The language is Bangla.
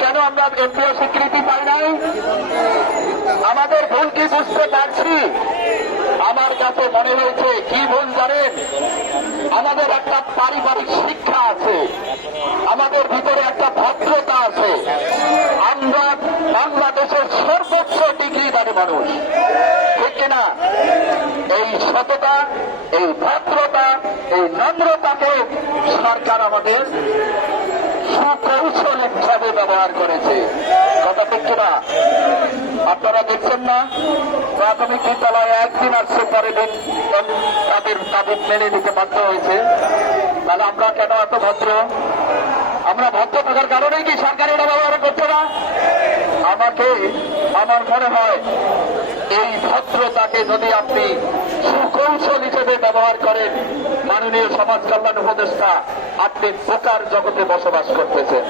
আমরা এমপিও স্বীকৃতি পাই নাই? আমাদের ভুল কি বুঝতে পারছি? আমার কাছে মনে হয়েছে, কি ভুল জানেন? আমাদের একটা পারিবারিক শিক্ষা আছে। আমাদের ভিতরে একটা ভদ্রতা আছে। আমরা বাংলাদেশের সর্বোচ্চ ডিগ্রি ডিগ্রিধারী মানুষ। ঠিক কিনা? এই সততা, এই ভদ্রতা, এই নম্রতাকে সরকার আমাদের সুকৌশল ব্যবহার করেছে। কথা ঠিক কিনা? আপনারা দেখছেন না? প্রাথমিক বিদ্যালয়ে একদিন আসছে পরে তাদের তাদের মেনে নিতে বাধ্য হয়েছে। তাহলে আমরা কেন এত ভদ্র? আমরা ভদ্র থাকার কারণেই কি সরকার এটা ব্যবহার করছে না? আমাকে, আমার মনে হয়, এই ভদ্রতাকে যদি আপনি সুকৌশল হিসেবে ব্যবহার করেন, মাননীয় সমাজ কল্যাণ উপদেষ্টা, আপনি বোকার জগতে বসবাস করতেছেন।